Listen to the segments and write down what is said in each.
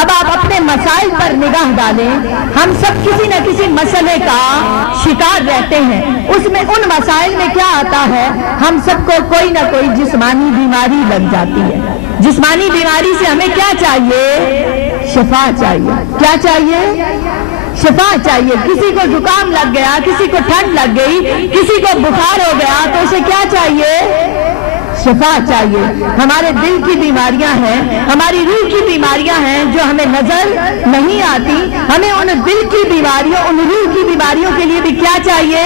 اب آپ اپنے مسائل پر نگاہ ڈالیں. ہم سب کسی نہ کسی مسئلے کا شکار رہتے ہیں. اس میں ان مسائل میں کیا آتا ہے, ہم سب کو کوئی نہ کوئی جسمانی بیماری لگ جاتی ہے. جسمانی بیماری سے ہمیں کیا چاہیے؟ شفا چاہیے. کیا چاہیے؟ شفا چاہیے. کسی کو زکام لگ گیا, کسی کو ٹھنڈ لگ گئی, کسی کو بخار ہو گیا, تو اسے کیا چاہیے؟ شفا چاہیے. ہمارے دل کی بیماریاں ہیں, ہماری روح کی بیماریاں ہیں جو ہمیں نظر نہیں آتی. ہمیں ان دل کی بیماریوں, ان روح کی بیماریوں کے لیے بھی کیا چاہیے؟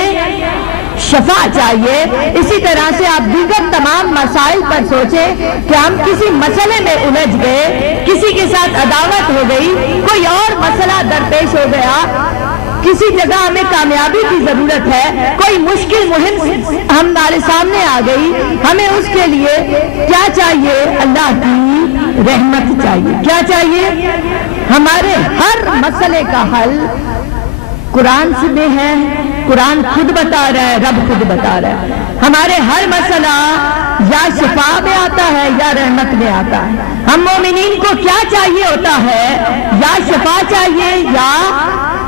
شفا چاہیے. اسی طرح سے آپ دیگر تمام مسائل پر سوچیں کہ ہم کسی مسئلے میں الجھ گئے, کسی کے ساتھ عداوت ہو گئی, کوئی اور مسئلہ درپیش ہو گیا, کسی جگہ ہمیں کامیابی کی ضرورت ہے, کوئی مشکل مہم ہمارے سامنے آ گئی, ہمیں اس کے لیے کیا چاہیے؟ اللہ کی رحمت چاہیے. کیا چاہیے؟ ہمارے ہر مسئلے کا حل قرآن سے میں ہے. قرآن خود بتا رہا ہے, رب خود بتا رہا ہے. ہمارے ہر مسئلہ یا شفا میں آتا ہے یا رحمت میں آتا ہے. ہم مومنین کو کیا چاہیے ہوتا ہے؟ یا شفا چاہیے یا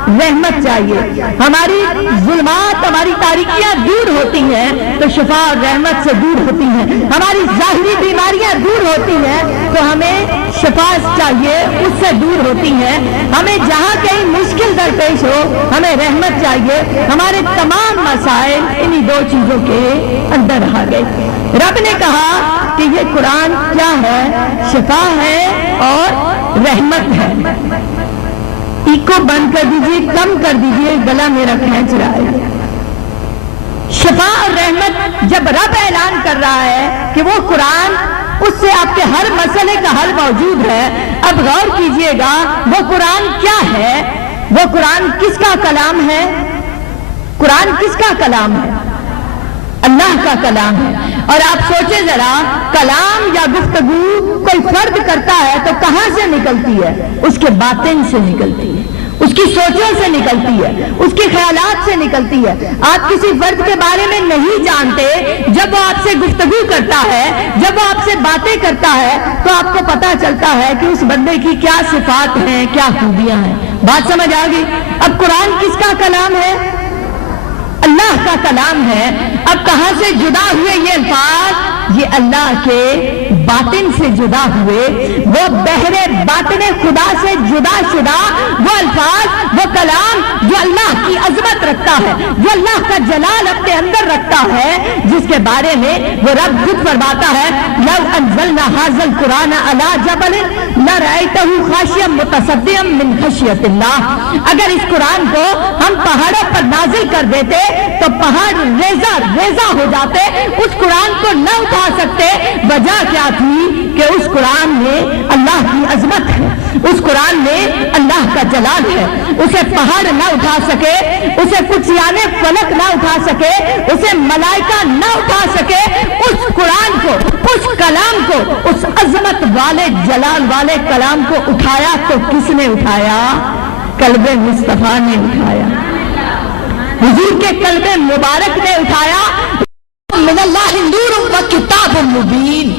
رحمت چاہیے. ہماری ظلمات, ہماری تاریکیاں دور ہوتی ہیں تو شفا اور رحمت سے دور ہوتی ہیں. ہماری ظاہری بیماریاں دور ہوتی ہیں تو ہمیں شفا چاہیے, اس سے دور ہوتی ہیں. ہمیں جہاں کہیں مشکل درپیش ہو ہمیں رحمت چاہیے. ہمارے تمام مسائل انہی دو چیزوں کے اندر آ گئے. رب نے کہا کہ یہ قرآن کیا ہے؟ شفا ہے اور رحمت ہے. ایکو بند کر دیجئے, کم کر دیجئے, گلا میرا کھینچ رہا ہے. شفا اور رحمت جب رب اعلان کر رہا ہے کہ وہ قرآن, اس سے آپ کے ہر مسئلے کا حل موجود ہے. اب غور کیجئے گا وہ قرآن کیا ہے؟ وہ قرآن کس کا کلام ہے؟ قرآن کس کا کلام ہے؟ اللہ کا کلام ہے. اور آپ سوچیں ذرا, کلام یا گفتگو کوئی فرد کرتا ہے تو کہاں سے نکلتی ہے؟ اس کے باطن سے نکلتی ہے, اس کی سوچوں سے نکلتی ہے, اس کے خیالات سے نکلتی ہے. آپ کسی فرد کے بارے میں نہیں جانتے, جب وہ آپ سے گفتگو کرتا ہے, جب وہ آپ سے باتیں کرتا ہے تو آپ کو پتا چلتا ہے کہ اس بندے کی کیا صفات ہیں, کیا خوبیاں ہیں. بات سمجھ آ گئی؟ اب قرآن کس کا کلام ہے؟ اللہ کا کلام ہے. اب کہاں سے جدا ہوئے یہ الفاظ؟ یہ اللہ کے باطن سے جدا ہوئے. وہ بحر باطن خدا سے جدا شدہ وہ الفاظ, وہ کلام جو اللہ کی عظمت رکھتا ہے, جو اللہ کا جلال اپنے اندر رکھتا ہے, جس کے بارے میں وہ رب خود فرماتا ہے لو انزلنا هذا القرآن على جبل لرأيته خاشعا متصدعا من خشیۃ اللہ. اگر اس قرآن کو ہم پہاڑوں پر نازل کر دیتے تو پہاڑ ریزہ ریزہ ہو جاتے, اس قرآن کو نہ اٹھا سکتے. وجہ کیا تھی؟ کہ اس قرآن میں اللہ کی عظمت ہے, اس قرآن میں اللہ کا جلال ہے. اسے پہاڑ نہ اٹھا سکے, اسے کچیان فلک نہ اٹھا سکے, اسے ملائکہ نہ اٹھا سکے. اس قرآن کو, اس کلام کو, اس عظمت والے جلال والے کلام کو اٹھایا تو کس نے اٹھایا؟ قلب مصطفیٰ نے اٹھایا, حضور کے قلب مبارک نے اٹھایا. من اللہ نور و کتاب مبین.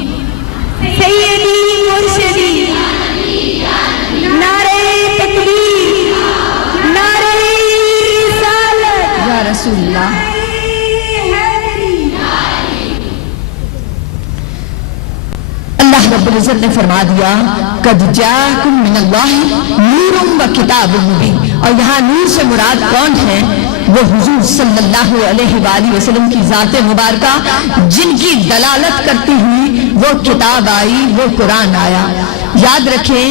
سیدی مرشدی نعرہ تکبیر, نعرہ رسالت یا رسول اللہ. اللہ رب العزت نے فرما دیا قد جاءکم من اللہ نور و کتاب مبین. اور یہاں نور سے مراد کون ہے؟ وہ حضور صلی اللہ علیہ وآلہ وسلم کی ذات مبارکہ, جن کی دلالت کرتی ہوئی وہ کتاب آئی, وہ قرآن آیا. یاد رکھیں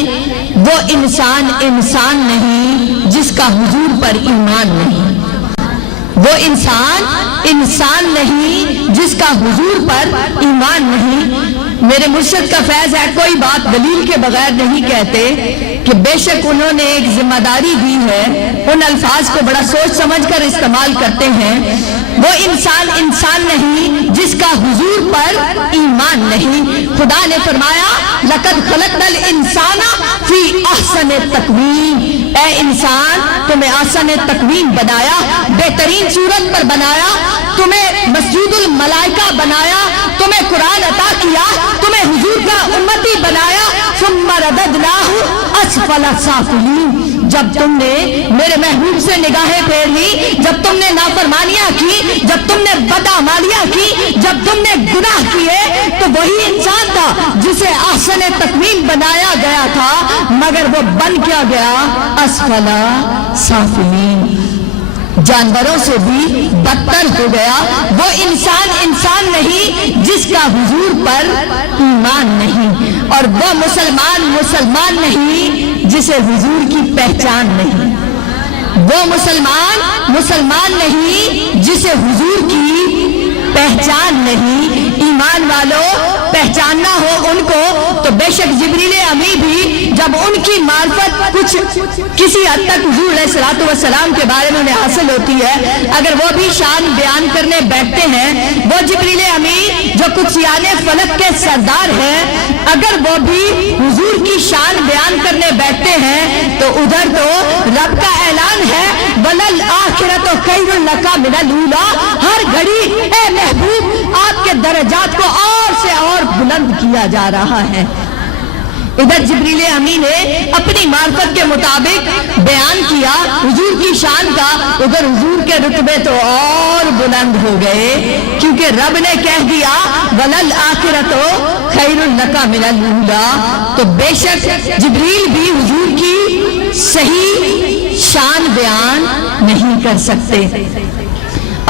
وہ انسان نہیں جس کا حضور پر ایمان نہیں. وہ انسان نہیں جس کا حضور پر ایمان نہیں. میرے مرشد کا فیض ہے, کوئی بات دلیل کے بغیر نہیں کہتے کہ بے شک انہوں نے ایک ذمہ داری دی ہے, ان الفاظ کو بڑا سوچ سمجھ کر استعمال کرتے ہیں. وہ انسان نہیں جس کا حضور پر ایمان نہیں. خدا نے فرمایا لقد خلقنا الانسان فی احسن تقویم. اے انسان تمہیں احسن تقویم بنایا, بہترین صورت پر بنایا, تمہیں مسجود الملائکہ بنایا, تمہیں قرآن عطا کیا, تمہیں حضور کا امتی بنایا, ثم رددناہ اسفل سافلین، جب تم نے میرے محبوب سے نگاہیں پھیر لی، جب تم نے نافرمانیاں کی، جب تم نے بدعمالیاں کی، جب تم نے گناہ کیے، تو وہی انسان تھا جسے احسن تقویم بنایا گیا تھا، مگر وہ بن کیا گیا؟ اسفل سافلین، جانوروں سے بھی بدتر ہو گیا۔ وہ انسان نہیں جس کا حضور پر ایمان نہیں، اور وہ مسلمان نہیں جسے حضور کی پہچان نہیں، وہ مسلمان نہیں جسے حضور کی پہچان نہیں۔ ایمان والوں، پہچاننا ہو ان کو تو بے شک جبریل امی بھی جب ان کی معرفت کچھ کسی حد تک حضور علیہ الصلوۃ والسلام کے بارے میں انہیں حاصل ہوتی ہے، اگر وہ بھی شان بیان کرنے بیٹھتے ہیں، وہ جبریل امی جو قدسیان فلک کے سردار ہیں، اگر وہ بھی حضور کی شان بیان کرنے بیٹھتے ہیں تو ادھر تو رب کا اعلان ہے وَلَلْآخِرَةُ خَيْرٌ لَكَ مِنَ الْأُولَىٰ، ہر گھڑی اے محبوب آپ کے درجات کو اور سے اور بلند کیا جا رہا ہے۔ ادھر جبریل امی نے اپنی معرفت کے مطابق بیان کیا حضور کی شان کا، ادھر حضور کے رتبے تو اور بلند ہو گئے، کیونکہ رب نے کہہ دیا وَلَلْآخِرَةُ خَيْرٌ لَكَ مِنَ الْأُولَىٰ، تو بے شک جبریل بھی حضور کی صحیح شان بیان نہیں کر سکتے۔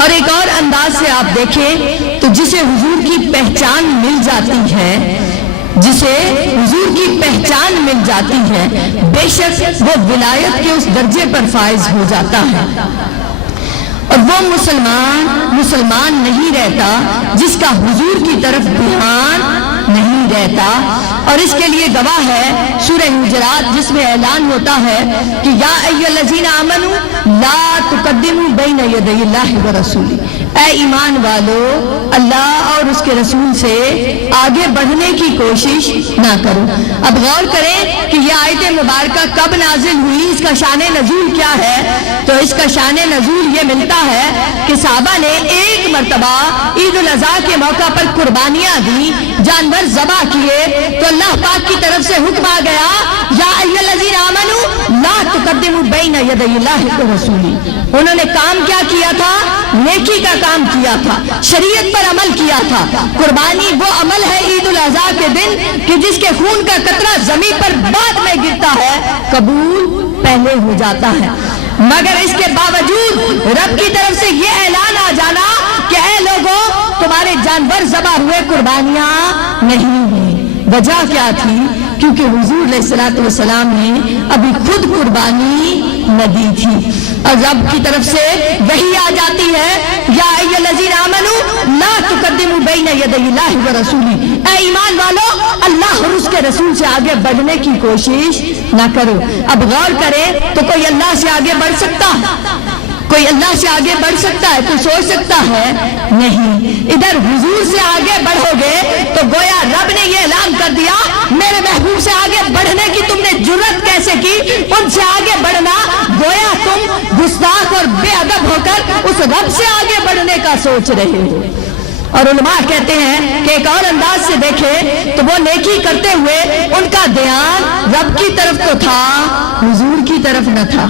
اور ایک اور انداز سے آپ دیکھیں تو جسے حضور کی پہچان مل جاتی ہے، جسے حضور کی پہچان مل جاتی ہے، بے شک وہ ولایت کے اس درجے پر فائز ہو جاتا ہے، اور وہ مسلمان نہیں رہتا جس کا حضور کی طرف دھیان نہیں رہتا۔ اور اس کے لیے گواہ ہے سورہ حجرات، جس میں اعلان ہوتا ہے کہ یا ایھا الذین آمنوا لا تقدموا بین یدی اللہ ورسولہ، اے ایمان والو اللہ اور اس کے رسول سے آگے بڑھنے کی کوشش نہ کرو۔ اب غور کریں کہ یہ آیت مبارکہ کب نازل ہوئی، اس کا شان نزول کیا ہے؟ تو اس کا شان نزول یہ ملتا ہے کہ صحابہ نے ایک مرتبہ عید الاضحیٰ کے موقع پر قربانیاں دی، جانور ذبح کیے، تو اللہ پاک کی طرف سے حکم آ گیا یا ایھا الذین آمنوا لا تقدموا بین یدی اللہ ورسولہ۔ انہوں نے کام کیا کیا تھا؟ نیکی کا کام کیا تھا، شریعت پر عمل کیا تھا۔ قربانی وہ عمل ہے عید الاضحیٰ کے دن کہ جس کے خون کا قطرہ زمین پر بعد میں گرتا ہے، قبول پہلے ہو جاتا ہے، مگر اس کے باوجود رب کی طرف سے یہ اعلان آ جانا کہ اے لوگوں تمہارے جانور ذبح ہوئے، قربانیاں نہیں ہیں۔ وجہ کیا تھی؟ کیونکہ حضور علیہ الصلوۃ والسلام نے ابھی خود قربانی نہ دی تھی، اور رب کی طرف سے وحی آ جاتی ہے یا ایھا الذین آمنوا لا تقدموا بین یدی اللہ ورسولہ، اے ایمان والو اللہ اور اس کے رسول سے آگے بڑھنے کی کوشش نہ کرو۔ اب غور کریں تو کوئی اللہ سے آگے بڑھ سکتا ہے؟ کوئی اللہ سے آگے بڑھ سکتا ہے؟ کوئی سوچ سکتا ہے؟ نہیں۔ ادھر حضور سے آگے بڑھو گے تو گویا رب نے یہ اعلان کر دیا میرے محبوب سے آگے بڑھنے کی تم نے جرت کیسے کی؟ ان سے آگے بڑھنا گویا تم گستاخ اور بے ادب ہو کر اس رب سے آگے بڑھنے کا سوچ رہے ہو۔ اور علماء کہتے ہیں کہ ایک اور انداز سے دیکھیں تو وہ نیکی کرتے ہوئے ان کا دھیان رب کی طرف تو تھا، حضور کی طرف نہ تھا۔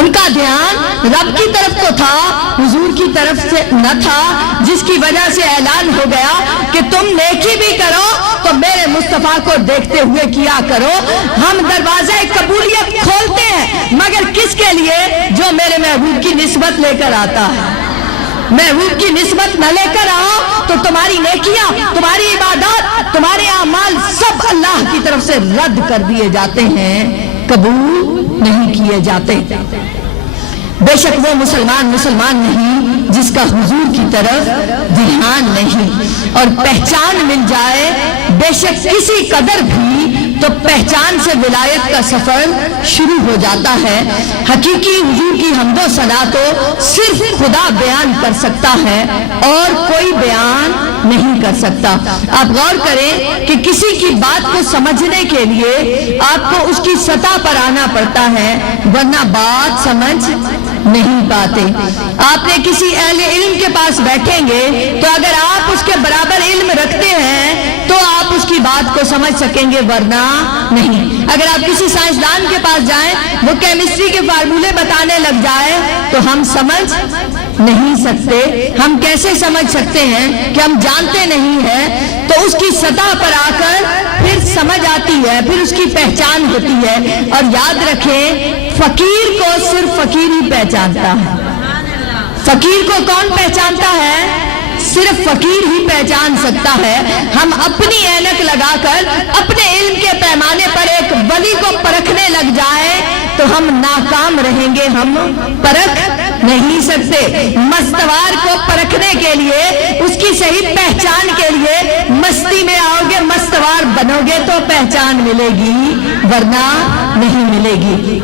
ان کا دھیان رب کی طرف تو تھا، حضور کی طرف سے نہ تھا، جس کی وجہ سے اعلان ہو گیا کہ تم نیکی بھی کرو تو میرے مصطفیٰ کو دیکھتے ہوئے کیا کرو۔ ہم دروازہ قبولیت کھولتے ہیں، مگر کس کے لیے؟ جو میرے محبوب کی نسبت لے کر آتا ہے۔ محبوب کی نسبت نہ لے کر آؤ تو تمہاری نیکیاں، تمہاری عبادات، تمہارے اعمال سب اللہ کی طرف سے رد کر دیے جاتے ہیں، قبول نہیں کیے جاتے۔ بے شک وہ مسلمان نہیں جس کا حضور کی طرف دھیان نہیں، اور پہچان مل جائے بے شک کسی قدر بھی تو پہچان سے ولایت کا سفر شروع ہو جاتا ہے۔ حقیقی حضور کی حمد و ثنا تو صرف خدا بیان کر سکتا ہے اور کوئی بیان نہیں کر سکتا۔ آپ غور کریں کہ کسی کی بات کو سمجھنے کے لیے آپ کو اس کی سطح پر آنا پڑتا ہے، ورنہ بات سمجھ نہیں پاتے۔ آپ نے کسی اہل علم کے پاس بیٹھیں گے تو اگر آپ اس کے برابر علم رکھتے ہیں تو آپ اس کی بات کو سمجھ سکیں گے، ورنہ نہیں۔ اگر آپ کسی سائنسدان کے پاس جائیں، وہ کیمسٹری کے فارمولے بتانے لگ جائے تو ہم سمجھ نہیں سکتے۔ ہم کیسے سمجھ سکتے ہیں کہ ہم جانتے نہیں ہیں، تو اس کی سطح پر آ کر پھر سمجھ آتی ہے، پھر اس کی پہچان ہوتی ہے۔ اور یاد رکھیں، فقیر کو صرف فقیر ہی پہچانتا ہے۔ فقیر کو کون پہچانتا ہے؟ صرف فقیر ہی پہچان سکتا ہے۔ ہم اپنی اینک لگا کر اپنے علم کے پیمانے پر ایک ولی کو پرکھنے لگ جائیں تو ہم ناکام رہیں گے، ہم پرکھ نہیں سکتے۔ مستوار کو پرکھنے کے لیے، اس کی صحیح پہچان کے لیے مستی میں آؤ گے، مستوار بنو گے تو پہچان ملے گی، ورنہ نہیں ملے گی۔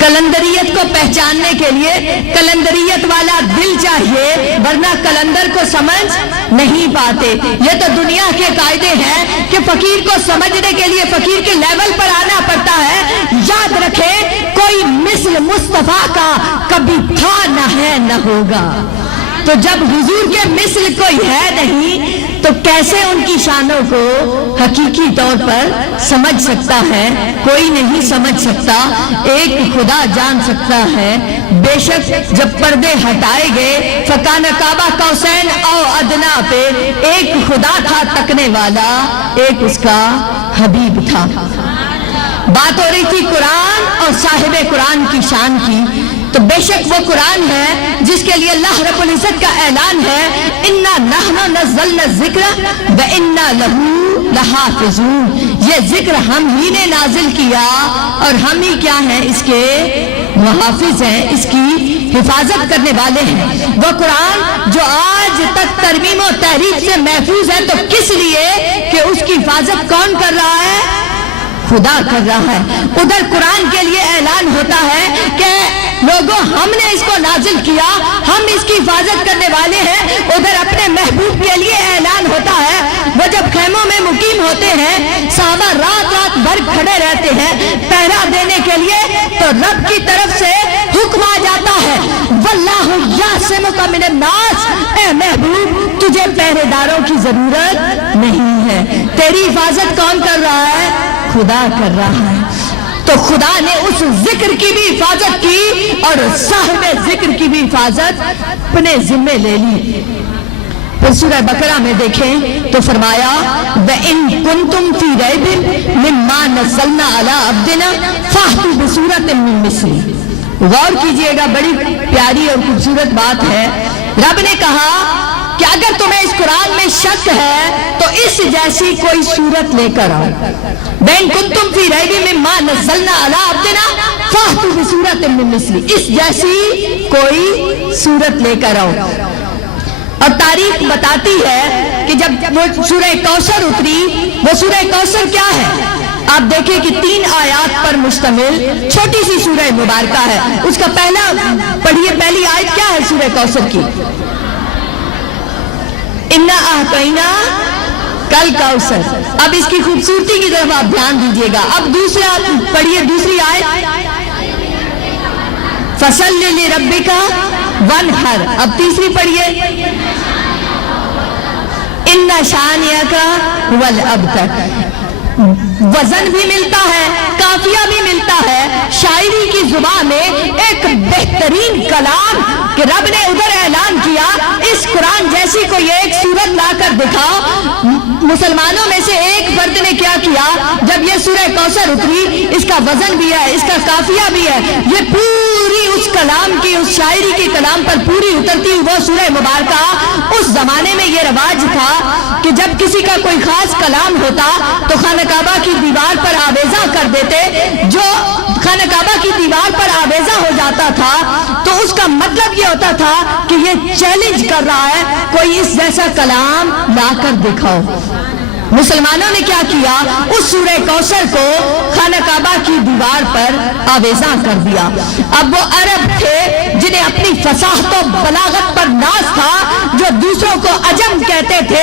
کلندریت کو پہچاننے کے لیے کلندریت والا دل چاہیے، ورنہ کلندر کو سمجھ نہیں پاتے۔ یہ تو دنیا کے قاعدے ہیں کہ فقیر کو سمجھنے کے لیے فقیر کے لیول پر آنا پڑتا ہے۔ یاد رکھیں، کوئی مثل مصطفیٰ کا کبھی تھا نہ ہے نہ ہوگا۔ تو جب حضور کے مثل کوئی ہے نہیں تو کیسے ان کی شانوں کو حقیقی طور پر سمجھ سکتا ہے؟ کوئی نہیں سمجھ سکتا، ایک خدا جان سکتا ہے۔ بے شک جب پردے ہٹائے گئے، فکان کعبہ قوسین او ادنا پہ ایک خدا تھا تکنے والا، ایک اس کا حبیب تھا۔ بات ہو رہی تھی قرآن اور صاحب قرآن کی شان کی، تو بے شک وہ قرآن ہے جس کے لیے اللہ رب العزت کا اعلان ہے، اِنَّا نَحْنُ نَزَّلْنَا الذِّكْرَ وَإِنَّا لَهُ لَحَافِظُونَ۔ یہ ذکر ہم ہی نے نازل کیا اور ہم ہی کیا ہیں؟ اس کے محافظ ہیں، اس کی حفاظت کرنے والے ہیں۔ وہ قرآن جو آج تک ترمیم و تحریف سے محفوظ ہے، تو کس لیے کہ اس کی حفاظت کون کر رہا ہے؟ خدا کر رہا ہے۔ ادھر قرآن کے لیے اعلان ہوتا ہے کہ لوگوں، ہم نے اس کو نازل کیا، ہم اس کی حفاظت کرنے والے ہیں۔ ادھر اپنے محبوب کے لیے اعلان ہوتا ہے، وہ جب خیموں میں مقیم ہوتے ہیں، صحابہ رات رات بھر کھڑے رہتے ہیں پہرا دینے کے لیے، تو رب کی طرف سے حکم آ جاتا ہے، واللہ یعصمک من الناس، اے محبوب تجھے پہرے داروں کی ضرورت نہیں ہے۔ تیری حفاظت کون کر رہا ہے؟ خدا کر رہا ہے۔ تو خدا نے اس ذکر کی بھی حفاظت کی اور صاحب ذکر کی بھی حفاظت اپنے ذمے لے لی۔ پھر سورہ بقرہ میں دیکھیں تو فرمایا، وَإِن كُنتُمْ فِي رَيْبٍ مِّمَّا نَزَّلْنَا عَلَىٰ عَبْدِنَا فَأْتُوا بِسُورَةٍ مِّن مِّثْلِهِ۔ غور کیجئے گا، بڑی پیاری اور خوبصورت بات ہے۔ رب نے کہا کہ اگر تمہیں اس قرآن میں شک ہے تو اس جیسی کوئی صورت لے کر آؤ۔ وَإِن كُنتُمْ فِي رَيْبٍ مِّمَّا نَزَّلْنَا عَلَىٰ عَبْدِنَا فَأْتُوا بِسُورَةٍ مِّن مِّثْلِهِ، اس جیسی کوئی صورت لے کر آؤ۔ اور تاریخ بتاتی ہے کہ جب وہ سورہ کوثر اتری، وہ سورہ کوثر کیا ہے؟ آپ دیکھیں کہ 3 آیات پر مشتمل چھوٹی سی سورہ مبارکہ ہے۔ اس کا پڑھیے، پہلی آیت کیا ہے سورہ کوثر کی؟ اِنَّا أَعْطَيْنَاكَ الْكَوْثَرَ۔ اب اس کی خوبصورتی کی طرف آپ دھیان دیجئے گا۔ اب دوسرا پڑھیے، دوسری آیت، فَصَلِّ لِرَبِّكَ وَانْحَرْ۔ اب تیسری پڑھیے، إِنَّ شَانِئَكَ هُوَ الْأَبْتَرُ۔ وزن بھی ملتا ہے، قافیہ بھی ملتا ہے، شاعری کی زبان میں ایک بہترین کلام کہ رب نے ادھر اعلان کیا، اس قرآن جیسی کوئی ایک صورت لا کر دکھاؤ۔ مسلمانوں میں سے ایک فرد نے کیا کیا، جب یہ سورہ کوثر اتری، اس کا وزن بھی ہے، اس کا قافیہ بھی ہے، یہ پوری اس کلام کی، اس شاعری کے کلام پر پوری اترتی وہ سورہ مبارکہ۔ اس زمانے میں یہ رواج تھا کہ جب کسی کا کوئی خاص کلام ہوتا تو خانہ کعبہ کی دیوار پر آویزہ کر دیتے۔ جو خانہ کعبہ کی دیوار پر آویزہ ہو جاتا تھا تو اس کا مطلب یہ ہوتا تھا کہ یہ چیلنج کر رہا ہے، کوئی اس جیسا کلام لا کر دکھاؤ۔ مسلمانوں نے کیا کیا، اس سورہ کوثر کو خانہ کعبہ کی دیوار پر آویزاں کر دیا۔ اب وہ عرب تھے جنہیں اپنی فصاحت و بلاغت پر ناز تھا، جو دوسروں کو عجم کہتے تھے،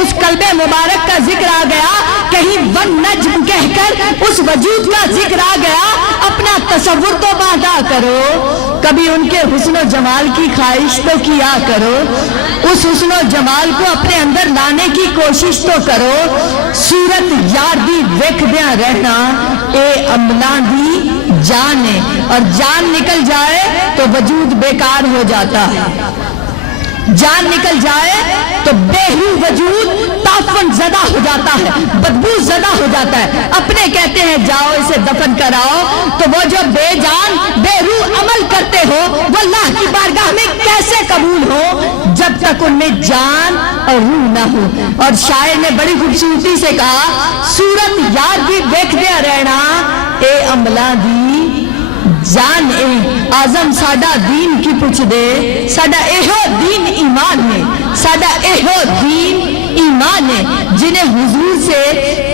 اس قلب مبارک کا ذکر آ گیا، کہیں ون نجم کہہ کر اس وجود کا ذکر آ گیا۔ اپنا تصور تو باندھا کرو، کبھی ان کے حسن و جمال کی خواہش تو کیا کرو، اس حسن و جمال کو اپنے اندر لانے کی کوشش تو کرو۔ صورت یار دی ویکھدیاں رہنا اے عملاں دی جان ہے، اور جان نکل جائے تو وجود بیکار ہو جاتا ہے، جان نکل جائے تو بے روح وجود تعفن زدہ ہو جاتا ہے، بدبو زدہ ہو جاتا ہے۔ اپنے کہتے ہیں جاؤ اسے دفن کراؤ، تو وہ جو بے جان بے روح عمل کرتے ہو وہ اللہ کی بارگاہ میں کیسے قبول ہو جب تک ان میں جان اور روح نہ ہو۔ اور شاعر نے بڑی خوبصورتی سے کہا، صورت یار بھی دیکھدے رہنا اے عملاں دی جان اے آزم ساڈا دین کی پوچھ دے، ساڈا ایہو دین ایمان ہے، ساڈا ایہو دین ایمان ہے۔ جنہیں حضور سے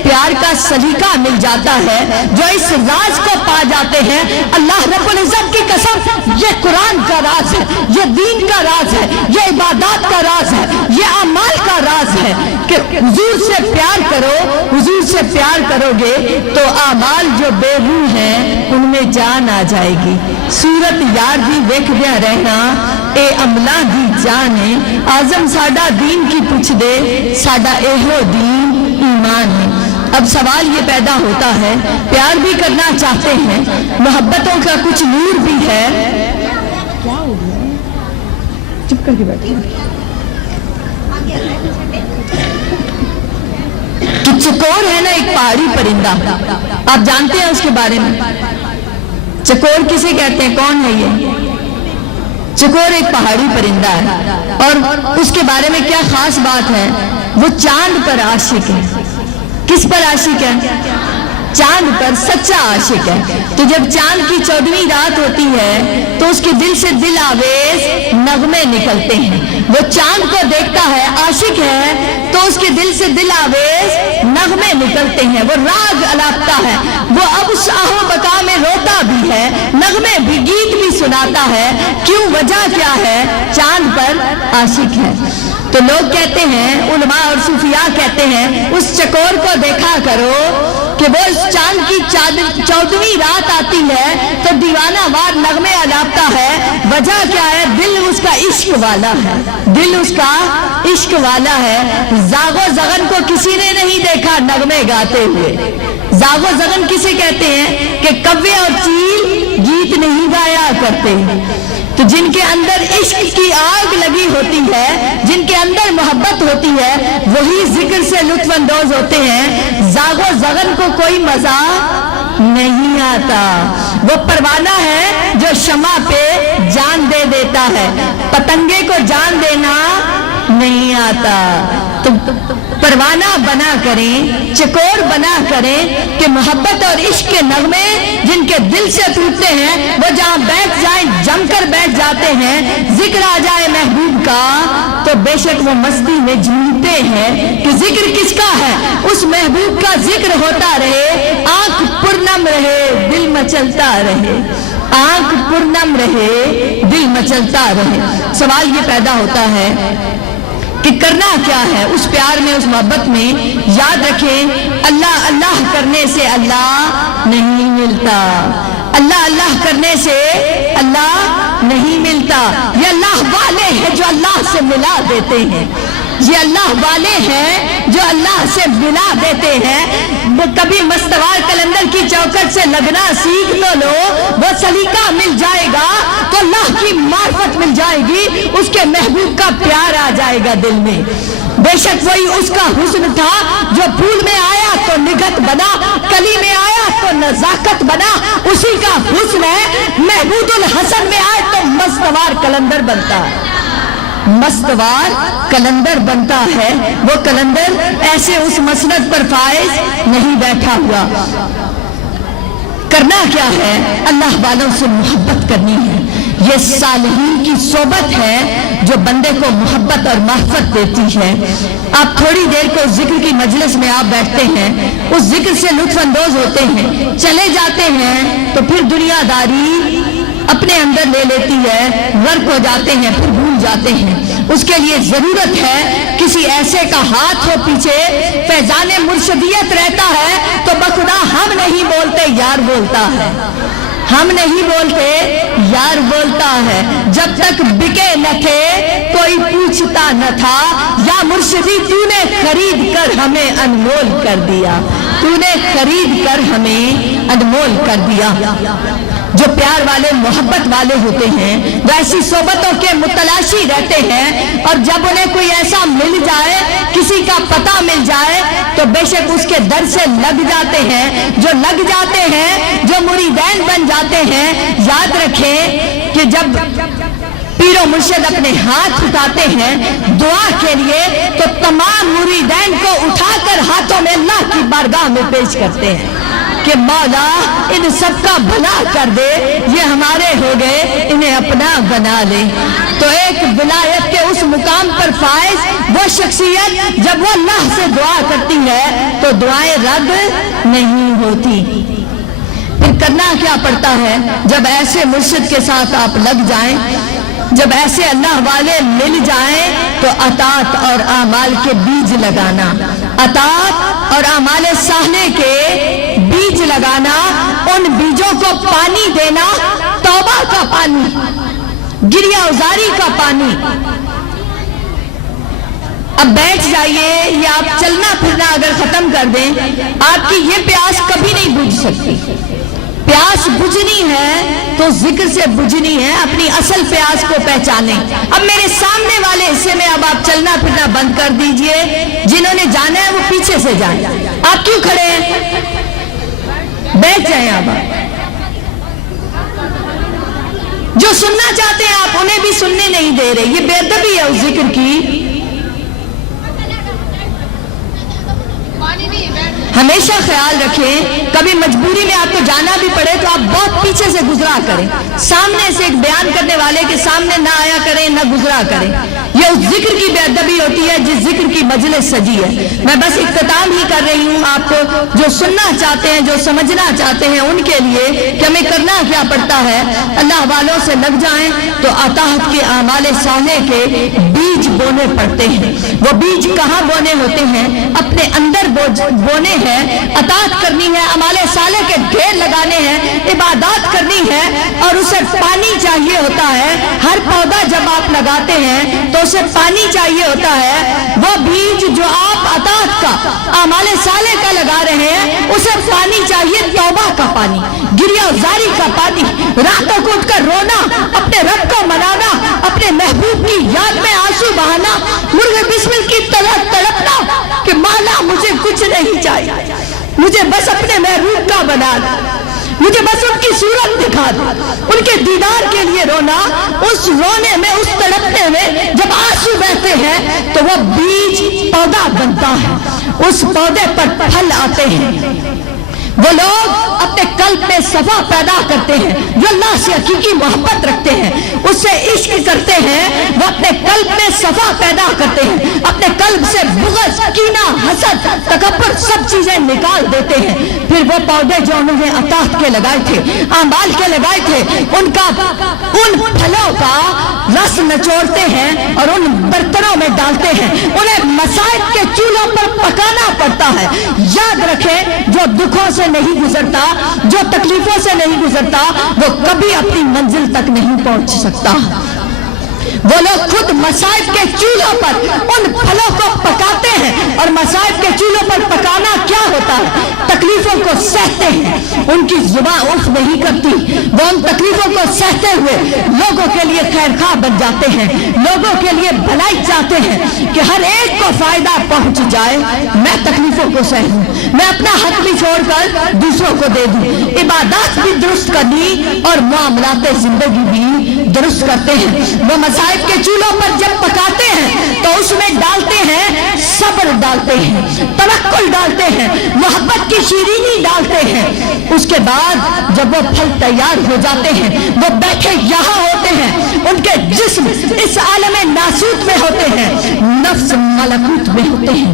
پیار کا سلیقہ مل جاتا ہے، جو اس راز کو پا جاتے ہیں، اللہ رب العزت کی قسم یہ قرآن کا راز ہے، یہ دین کا راز ہے، یہ عبادات کا راز ہے، یہ اعمال کا راز ہے کہ حضور سے پیار کرو، حضور سے پیار کرو گے تو اعمال جو بے روح ہیں ان میں جان آ جائے گی۔ صورت یار دی ویکھدیاں رہنا اے عملاں دی جان ہے، آزم ساڈا دین کی پوچھ دے، ساڈا ایہو دین ایمان ہے۔ اب سوال یہ پیدا ہوتا ہے، پیار بھی کرنا چاہتے ہیں، محبتوں کا کچھ نور بھی ہے، کیا ہو گیا چپ کر کے بیٹھے کہ چکور ہے نا ایک پہاڑی پرندہ، آپ جانتے ہیں اس کے بارے میں؟ چکور کسے کہتے ہیں؟ کون ہے یہ؟ چکور ایک پہاڑی پرندہ ہے، اور اس کے بارے میں کیا خاص بات ہے؟ وہ چاند پر عاشق ہے۔ کس پر عاشق ہے؟ چاند پر سچا عاشق ہے۔ تو جب چاند کی 14ویں رات ہوتی ہے تو اس کے دل سے دل آویز نغمے نکلتے ہیں، وہ چاند کو دیکھتا ہے، عاشق ہے، تو اس کے دل سے دل آویز نغمے نکلتے ہیں، وہ راگ الاپتا ہے، وہ اب اس آہو بقا میں روتا بھی ہے، نغمے بھی گیت بھی سناتا ہے۔ کیوں؟ وجہ کیا ہے؟ چاند پر عاشق ہے۔ تو لوگ کہتے ہیں، علماء اور صوفیاء کہتے ہیں، اس چکور کو دیکھا کرو کہ وہ اس چاند کی 14ویں رات آتی ہے تو دیوانہ وار نغمے الاپتا ہے۔ وجہ کیا ہے؟ دل اس کا عشق والا ہے، دل اس کا عشق والا ہے۔ زاغ و زغن کو کسی نے نہیں دیکھا نغمے گاتے ہوئے۔ زاغ و زغن کسے کہتے ہیں؟ کہ کوے اور چیل گیت نہیں گایا کرتے۔ تو جن کے اندر عشق کی آگ لگی ہوتی ہے، جن کے اندر محبت ہوتی ہے، وہی ذکر سے لطف اندوز ہوتے ہیں۔ زاغ و زغن کو کوئی مزہ نہیں آتا۔ وہ پروانہ ہے جو شمع پہ جان دے دیتا ہے، پتنگے کو جان دینا نہیں آتا۔ تو پروانہ بنا کریں، چکور بنا کریں کہ محبت اور عشق کے نغمے جن کے دل سے ٹوٹتے ہیں وہ جہاں بیٹھ جائیں جم کر بیٹھ جاتے ہیں، ذکر آ جائے محبوب کا تو بے شک وہ مستی میں جھومتے ہیں کہ ذکر کس کا ہے؟ اس محبوب کا ذکر ہوتا رہے، آنکھ پرنم رہے، دل مچلتا رہے، آنکھ پرنم رہے، دل مچلتا رہے۔ سوال یہ پیدا ہوتا ہے کہ کرنا کیا ہے اس پیار میں، اس محبت میں؟ یاد رکھیں، اللہ اللہ کرنے سے اللہ نہیں ملتا، اللہ اللہ کرنے سے اللہ نہیں ملتا۔ یہ اللہ والے ہیں جو اللہ سے ملا دیتے ہیں، یہ اللہ والے ہیں جو اللہ سے ملا دیتے ہیں۔ کبھی مستوار کلندر کی چوکٹ سے لگنا سیکھ تو لو، وہ سلیقہ مل جائے گا تو اللہ کی معرفت مل جائے گی، اس کے محبوب کا پیار آ جائے گا دل میں۔ بے شک وہی اس کا حسن تھا جو پھول میں آیا تو نگہت بنا، کلی میں آیا تو نزاکت بنا، اسی کا حسن ہے۔ محمود الحسن میں آئے تو مستوار کلندر بنتا ہے، مستوار کلندر بنتا ہے۔ وہ کلندر ایسے اس مسند پر فائز نہیں بیٹھا ہوا۔ کرنا کیا ہے؟ اللہ والوں سے محبت کرنی ہے۔ یہ صالحین کی صحبت ہے جو بندے کو محبت اور معرفت دیتی ہے۔ آپ تھوڑی دیر کو ذکر کی مجلس میں آپ بیٹھتے ہیں، اس ذکر سے لطف اندوز ہوتے ہیں، چلے جاتے ہیں تو پھر دنیا داری اپنے اندر لے لیتی ہے، غرق ہو جاتے ہیں، پھر بھول جاتے ہیں، اس کے لیے ضرورت ہے کسی ایسے کا ہاتھ ہو پیچھے، فیضان مرشدیت رہتا ہے تو بخدا ہم نہیں بولتے یار بولتا ہے، ہم نہیں بولتے یار بولتا ہے۔ جب تک بکے نہ تھے کوئی پوچھتا نہ تھا، یا مرشدی تو نے خرید کر ہمیں انمول کر دیا، تو نے خرید کر ہمیں انمول کر دیا۔ جو پیار والے محبت والے ہوتے ہیں وہ ایسی صحبتوں کے متلاشی رہتے ہیں، اور جب انہیں کوئی ایسا مل جائے، کسی کا پتہ مل جائے تو بے شک اس کے در سے لگ جاتے ہیں۔ جو لگ جاتے ہیں، جو مریدین بن جاتے ہیں، یاد رکھیں کہ جب پیر و مرشد اپنے ہاتھ اٹھاتے ہیں دعا کے لیے تو تمام مریدین کو اٹھا کر ہاتھوں میں اللہ کی بارگاہ میں پیش کرتے ہیں کہ مولا ان سب کا بھلا کر دے، یہ ہمارے ہو گئے انہیں اپنا بنا لے۔ تو ایک ولایت کے اس مقام پر فائز وہ شخصیت جب وہ اللہ سے دعا کرتی ہے تو دعائیں رد نہیں ہوتی۔ پھر کرنا کیا پڑتا ہے؟ جب ایسے مرشد کے ساتھ آپ لگ جائیں، جب ایسے اللہ والے مل جائیں تو اطاعت اور اعمال کے بیج لگانا، اطاعت اور اعمال صالحہ کے بیج لگانا، ان بیجوں کو پانی دینا، توبہ کا پانی، گریہ ازاری کا پانی۔ اب بیٹھ جائیے یا آپ چلنا پھرنا اگر ختم کر دیں، آپ کی یہ پیاس کبھی نہیں بجھ سکتی۔ پیاس بجھنی ہے تو ذکر سے بجھنی ہے، اپنی اصل پیاس کو پہچانیں۔ اب میرے سامنے والے حصے میں اب آپ چلنا پھرنا بند کر دیجئے، جنہوں نے جانا ہے وہ پیچھے سے جائیں۔ آپ کیوں کھڑے ہیں؟ بیٹھ جائیں۔ اب جو سننا چاہتے ہیں آپ انہیں بھی سننے نہیں دے رہے، یہ بے ادبی ہے اس ذکر کی۔ ہمیشہ خیال رکھیں کبھی مجبوری میں آپ کو جانا بھی پڑے تو آپ بہت پیچھے سے گزرا کریں، سامنے سے ایک بیان کرنے والے کے سامنے نہ آیا کریں، نہ گزرا کریں۔ یہ اس ذکر کی بے ادبی ہوتی ہے جس ذکر کی مجلس سجی ہے۔ میں بس اختتام ہی کر رہی ہوں آپ کو، جو سننا چاہتے ہیں، جو سمجھنا چاہتے ہیں ان کے لیے کہ ہمیں کرنا کیا پڑتا ہے۔ اللہ والوں سے لگ جائیں تو اطاعت کے اعمال صالح کے بیج بونے پڑتے ہیں۔ وہ بیج کہاں بونے ہوتے ہیں؟ اپنے اندر بونے ہیں، اطاعت کرنی ہے، اعمال صالح کے ڈھیر لگانے ہیں، عبادات کرنی ہے، اور اسے پانی چاہیے ہوتا ہے۔ ہر پودا جب آپ لگاتے ہیں تو اسے پانی چاہیے ہوتا ہے۔ وہ بیج جو آپ اطاعت کا، اعمال صالح کا لگا رہے ہیں، اسے پانی چاہیے، توبہ کا پانی، گریہ ازاری کا پانی، راتوں کو اٹھ کر رونا، اپنے رب کو منانا، اپنے محبوب کی یاد میں آنسو بہانا، مرغ بسمل کی طرح تڑپنا کہ مولا مجھے کچھ نہیں چاہیے، مجھے بس اپنے محبوب کا بنا دے، مجھے بس ان کی صورت دکھا دے، ان کے دیدار کے لیے رونا۔ اس رونے میں، اس تڑپنے میں جب آنسو بہتے ہیں تو وہ بیج پودا بنتا ہے، اس پودے پر پھل آتے ہیں۔ وہ لوگ اپنے قلب میں صفا پیدا کرتے ہیں جو اللہ سے حقیقی محبت رکھتے ہیں، اس سے عشق کرتے ہیں، وہ اپنے قلب میں صفا پیدا کرتے ہیں، اپنے قلب سے بغض، کینہ، حسد، تکبر سب چیزیں نکال دیتے ہیں۔ پھر وہ پودے جو انہوں نے اطاعت کے لگائے تھے، اعمال کے لگائے تھے، ان پھلوں کا رس نچوڑتے ہیں اور ان برتنوں میں ڈالتے ہیں، انہیں مصائب کے چولہوں پر پکانا پڑتا ہے۔ یاد رکھیں جو دکھوں سے نہیں گزرتا، جو تکلیفوں سے نہیں گزرتا، وہ کبھی اپنی منزل تک نہیں پہنچ سکتا۔ وہ لوگ خود مصائب کے چولہوں پر ان پھلوں کو پکاتے ہیں، اور مصائب کے چولہوں پر پکانا کیا ہوتا ہے؟ تکلیفوں کو سہتے ہیں، ان کی زبان اف نہیں کرتی، وہ ان تکلیفوں کو سہتے ہوئے لوگوں کے لیے خیر خواہ بن جاتے ہیں، لوگوں کے لیے بھلائی چاہتے ہیں کہ ہر ایک کو فائدہ پہنچ جائے۔ میں تکلیفوں کو سہوں، میں اپنا حق بھی چھوڑ کر دوسروں کو دے دوں، عبادات بھی درست کرنی اور معاملات زندگی بھی درست کرتے ہیں۔ وہ مصائب کے چولہوں پر جب پکاتے ہیں تو اس میں ڈالتے ہیں صبر، ڈالتے ہیں توکل، ڈالتے ہیں محبت کی شیرینی، ڈالتے ہیں۔ اس کے بعد جب وہ پھل تیار ہو جاتے ہیں، وہ بیٹھے یہاں ہوتے ہیں، ان کے کے جسم اس عالم ناسوت میں ہوتے ہیں، نفس ملکوت میں ہوتے ہیں،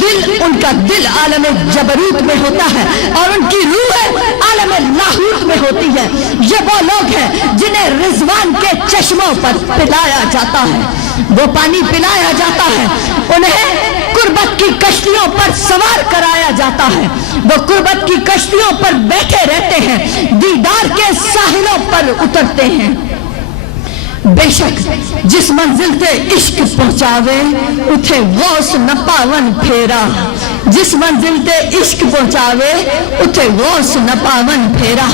دل ان کا دل عالم جبروت میں ہوتا ہے، اور ان کی روح عالم لاہوت میں ہوتی ہے۔ یہ وہ لوگ ہیں جنہیں رضوان کے چشموں پر پلایا جاتا ہے، وہ پانی پلایا جاتا ہے، انہیں قربت کی کشتیوں پر سوار کرایا جاتا ہے، وہ قربت کی کشتیوں پر بیٹھے رہتے ہیں، دیدار کے ساحلوں پر اترتے ہیں۔ بے شک جس منزل تے عشق پہنچاوے اتھے غوث نہ پاون پھیرا، جس منزل تے عشق پہنچاوے اتھے غوث نہ پاون پھیرا۔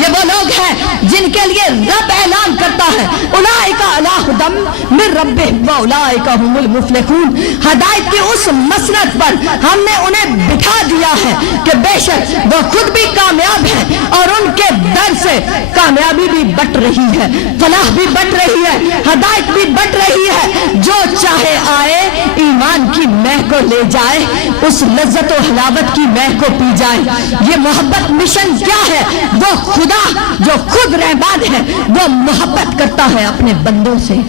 یہ وہ لوگ ہیں جن کے لیے رب اعلان کرتا ہے اولئک علی ھدی من ربہم واولئک ھم المفلحون۔ ہدایت کی اس مسند پر ہم نے انہیں بٹھا دیا ہے کہ بے شک وہ خود بھی کامیاب ہے اور ان کے در سے کامیابی بھی بٹ رہی ہے، فلاح بھی بٹ رہی ہے، ہدایت بھی بٹ رہی ہے۔ جو چاہے آئے ایمان کی مہ کو لے جائے، اس لذت و حلاوت کی مہ کو پی جائے۔ یہ محبت مشن کیا ہے؟ وہ خدا جو خود رحمان ہے وہ محبت کرتا ہے اپنے بندوں سے۔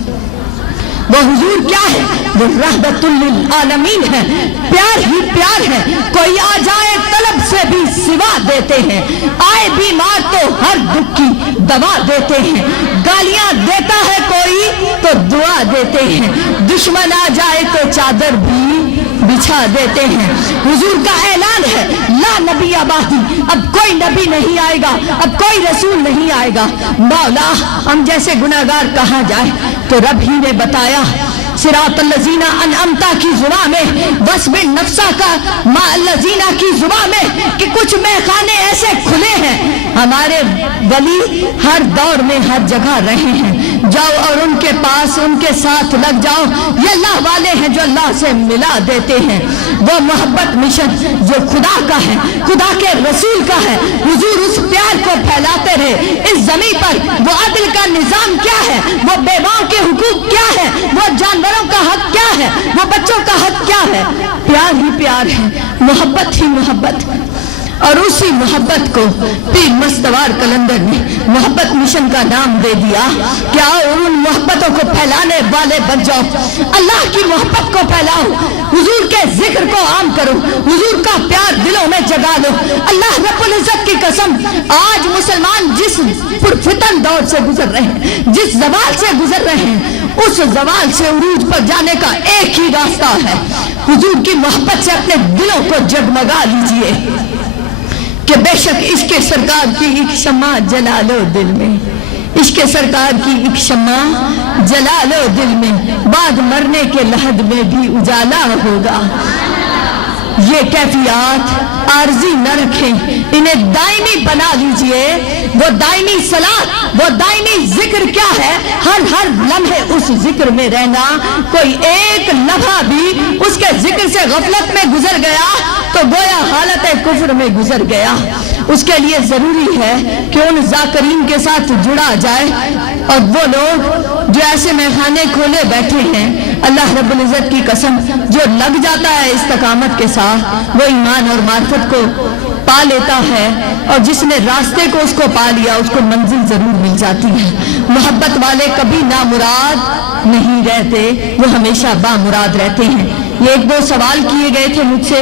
وہ حضور کیا ہے؟ وہ رحمت للعالمین ہے، پیار ہی پیار ہے۔ کوئی آ جائے طلب سے بھی سوا دیتے ہیں، آئے بیمار تو ہر دکھ کی دوا دیتے ہیں، گالیاں دیتا ہے کوئی تو دعا دیتے ہیں، دشمن آ جائے تو چادر بھی بچھا دیتے ہیں۔ حضور کا اعلان ہے لا نبی آبادی، اب کوئی نبی نہیں آئے گا، اب کوئی رسول نہیں آئے گا۔ مولا ہم جیسے گناہگار کہاں جائے؟ تو رب ہی نے بتایا صراط الذین انعمت کی زبان میں، وصف نفسہ کا مع الذین کی زبان میں، کہ کچھ میخانے ایسے کھلے ہیں، ہمارے ولی ہر دور میں ہر جگہ رہے ہیں، جاؤ اور ان کے پاس ان کے ساتھ لگ جاؤ، یہ اللہ والے ہیں جو اللہ سے ملا دیتے ہیں۔ وہ محبت مشن جو خدا کا ہے، خدا کے رسول کا ہے، حضور اس پیار کو پھیلاتے رہے اس زمین پر۔ وہ عدل کا نظام کیا ہے، وہ بیواؤں کے حقوق کیا ہے، وہ جانوروں کا حق کیا ہے، وہ بچوں کا حق کیا ہے؟ پیار ہی پیار ہے، محبت ہی محبت۔ اور اسی محبت کو پیر مستوار کلندر نے محبت مشن کا نام دے دیا کہ آؤ ان محبتوں کو پھیلانے والے بن جاؤ، اللہ کی محبت کو پھیلاؤ، حضور کے ذکر کو عام کرو، حضور کا پیار دلوں میں جگا لو۔ اللہ رب العزت کی قسم، آج مسلمان جس پرفتن دور سے گزر رہے ہیں، جس زوال سے گزر رہے ہیں، اس زوال سے عروج پر جانے کا ایک ہی راستہ ہے، حضور کی محبت سے اپنے دلوں کو جگمگا لیجئے کہ بے شک عشق سرکار کی ایک شمع جلا لو دل میں، عشق سرکار کی ایک شمع جلا لو دل میں، بعد مرنے کے لحد میں بھی اجالا ہوگا۔ یہ کیفیات عارضی نہ رکھیں، انہیں دائمی بنا لیجئے۔ وہ دائمی صلاۃ، وہ دائمی ذکر کیا ہے؟ ہر لمحے اس ذکر میں رہنا۔ کوئی ایک لمحہ بھی اس کے ذکر سے غفلت میں گزر گیا تو گویا حالت کفر میں گزر گیا۔ اس کے لیے ضروری ہے کہ ان ذاکرین کے ساتھ جڑا جائے، اور وہ لوگ جو ایسے میخانے کھولے بیٹھے ہیں، اللہ رب العزت کی قسم جو لگ جاتا ہے استقامت کے ساتھ وہ ایمان اور معرفت کو پا لیتا ہے، اور جس نے راستے کو اس کو پا لیا اس کو منزل ضرور مل جاتی ہے۔ محبت والے کبھی نامراد نہیں رہتے، وہ ہمیشہ بامراد رہتے ہیں۔ یہ ایک دو سوال کیے گئے تھے مجھ سے،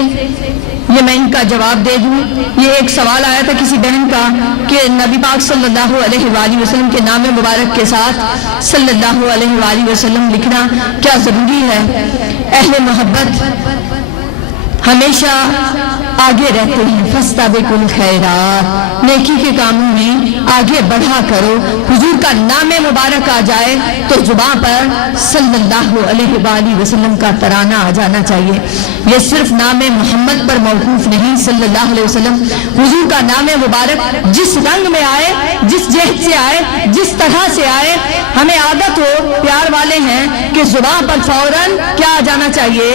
یہ میں ان کا جواب دے دوں۔ یہ ایک سوال آیا تھا کسی بہن کا کہ نبی پاک صلی اللہ علیہ وآلہ وسلم کے نام مبارک کے ساتھ صلی اللہ علیہ وآلہ وسلم لکھنا کیا ضروری ہے؟ اہل محبت ہمیشہ آگے رہتے ہیں، فاستبقوا الخیرات، نیکی کے کاموں میں آگے بڑھا کرو۔ حضور کا نام مبارک آ جائے تو زبان پر صلی اللہ علیہ وآلہ وسلم کا ترانہ آ جانا چاہیے۔ یہ صرف نام محمد پر موقوف نہیں، صلی اللہ علیہ وسلم حضور کا نام مبارک جس رنگ میں آئے، جس جہت سے آئے، جس طرح سے آئے، ہمیں عادت ہو، پیار والے ہیں کہ زبان پر فوراً کیا آ جانا چاہیے؟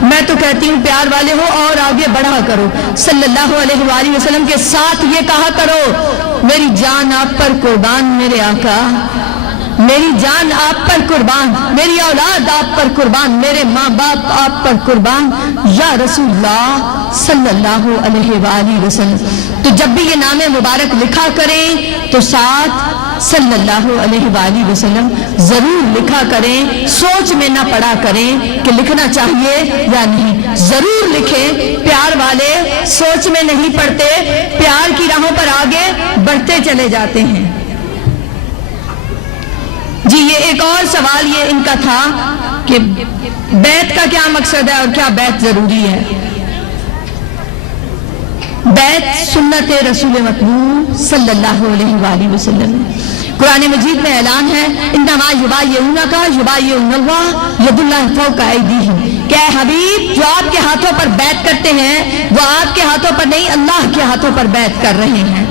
میں تو کہتی ہوں پیار والے ہو اور آگے بڑھا کرو، صلی اللہ علیہ وآلہ وسلم کے ساتھ یہ کہا کرو میری جان آپ پر قربان میرے آقا، میری جان آپ پر قربان، میری اولاد آپ پر قربان، میرے ماں باپ آپ پر قربان یا رسول اللہ صلی اللہ علیہ وآلہ وسلم۔ تو جب بھی یہ نام مبارک لکھا کریں تو ساتھ صلی اللہ علیہ وآلہ وسلم ضرور لکھا کریں، سوچ میں نہ پڑا کریں کہ لکھنا چاہیے یا نہیں، ضرور لکھیں۔ پیار والے سوچ میں نہیں پڑتے، پیار کی راہوں پر آگے بڑھتے چلے جاتے ہیں۔ جی یہ ایک اور سوال یہ ان کا تھا کہ بیعت کا کیا مقصد ہے اور کیا بیعت ضروری ہے؟ بیعت سنت رسول مطلوب صلی اللہ علیہ وآلہ وسلم۔ قرآن مجید میں اعلان ہے انما یبایعونک یبایعون اللہ ید اللہ فوق ایدیہم، کہ اے حبیب جو آپ کے ہاتھوں پر بیعت کرتے ہیں وہ آپ کے ہاتھوں پر نہیں اللہ کے ہاتھوں پر بیعت کر رہے ہیں۔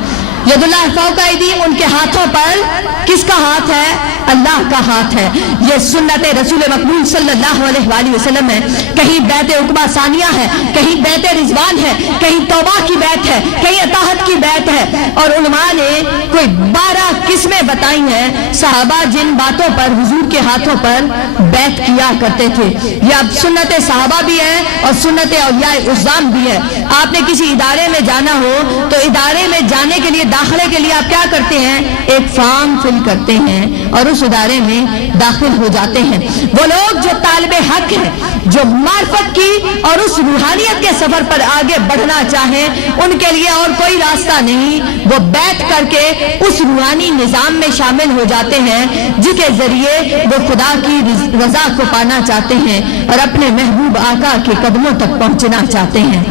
ید اللہ فوق ایدیہم، ان کے ہاتھوں پر کس کا ہاتھ ہے؟ اللہ کا ہاتھ ہے۔ یہ سنت رسول مقبول صلی اللہ علیہ وآلہ وسلم ہے۔ کہیں بیعت عقبہ ثانیہ ہے، کہیں بیعت رضوان ہے، کہیں توبہ کی بیعت ہے، کہیں اطاعت کی بیعت ہے، اور علماء نے کوئی 12 قسمیں بتائی ہیں صحابہ جن باتوں پر حضور کے ہاتھوں پر بیعت کیا کرتے تھے۔ یہ اب سنت صحابہ بھی ہے اور سنت اولیاء عظام بھی ہے۔ آپ نے کسی ادارے میں جانا ہو تو ادارے میں جانے کے لیے داخلے کے لیے آپ کیا کرتے ہیں؟ ایک فارم فل کرتے ہیں اور اس ادارے میں داخل ہو جاتے ہیں۔ وہ لوگ جو طالب حق ہیں، جو معرفت کی اور اس روحانیت کے سفر پر آگے بڑھنا چاہیں، ان کے لیے اور کوئی راستہ نہیں، وہ بیعت کر کے اس روحانی نظام میں شامل ہو جاتے ہیں جس کے ذریعے وہ خدا کی رضا کو پانا چاہتے ہیں اور اپنے محبوب آقا کے قدموں تک پہنچنا چاہتے ہیں۔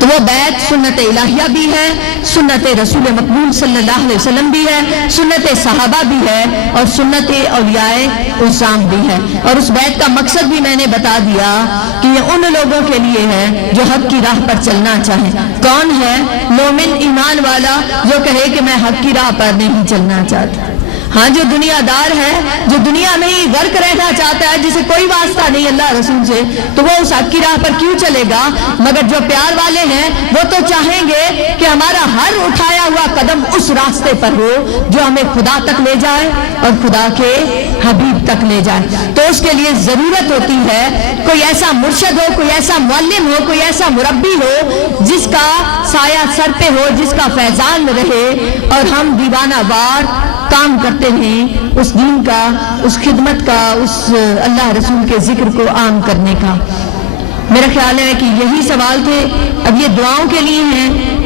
تو وہ بیعت سنت الہیہ بھی ہے، سنت رسول مقبول صلی اللہ علیہ وسلم بھی ہے، سنت صحابہ بھی ہے اور سنت اولیاء عظام بھی ہے۔ اور اس بیعت کا مقصد بھی میں نے بتا دیا کہ یہ ان لوگوں کے لیے ہے جو حق کی راہ پر چلنا چاہیں۔ کون ہے؟ مومن ایمان والا جو کہے کہ میں حق کی راہ پر نہیں چلنا چاہتا۔ ہاں جو دنیا دار ہے، جو دنیا میں ہی غرق رہنا چاہتا ہے، جسے کوئی واسطہ نہیں اللہ رسول سے، تو وہ اس حق کی راہ پر کیوں چلے گا؟ مگر جو پیار والے ہیں وہ تو چاہیں گے کہ ہمارا ہر اٹھایا ہوا قدم اس راستے پر ہو جو ہمیں خدا تک لے جائے اور خدا کے حبیب تک لے جائے۔ تو اس کے لیے ضرورت ہوتی ہے کوئی ایسا مرشد ہو، کوئی ایسا معلم ہو، کوئی ایسا مربی ہو جس کا سایہ سر پہ ہو، جس کا فیضان رہے اور ہم دیوانہ وار کام کرتے ہیں اس دین کا، اس خدمت کا، اس اللہ رسول کے ذکر کو عام کرنے کا۔ میرا خیال ہے کہ یہی سوال تھے۔ اب یہ دعاؤں کے لیے ہیں